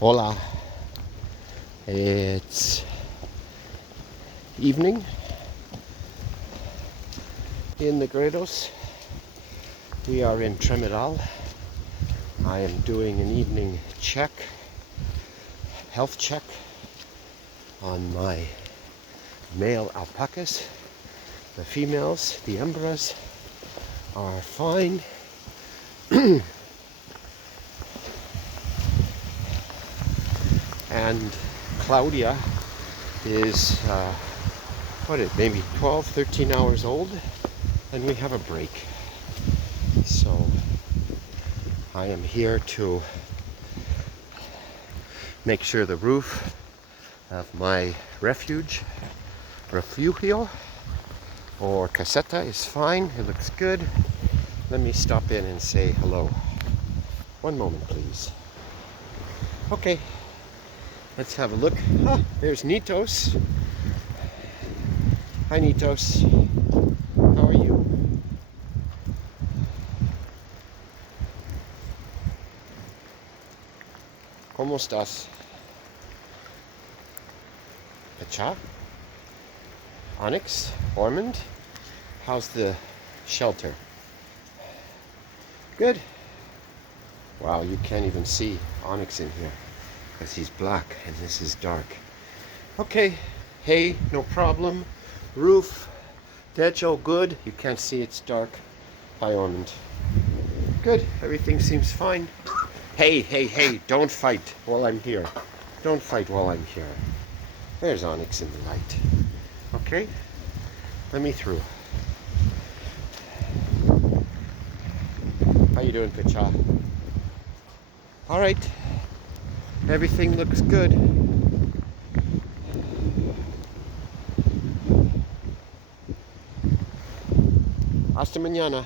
Hola. It's evening in the Gredos. We are in Tremedal. I am doing an evening check, health check on my male alpacas. The females, the hembras, are fine. And Claudia is, maybe 12, 13 hours old, and we have a break. So I am here to make sure the roof of my refugio or caseta is fine. It looks good. Let me stop in and say hello. One moment, please. Okay, let's have a look. There's Nitos. Hi, Nitos. How are you? ¿Cómo estás? Pacha? Onyx? Ormond? How's the shelter? Good. Wow, you can't even see Onyx in here because he's black and this is dark. Okay, hay, no problem. Roof, techo, good. You can't see, it's dark. Hi, Ormond. Good, everything seems fine. Hey, don't fight while I'm here. Don't fight while I'm here. There's Onyx in the light. Okay, let me through. How you doing, Pacha? All right, everything looks good. Hasta mañana.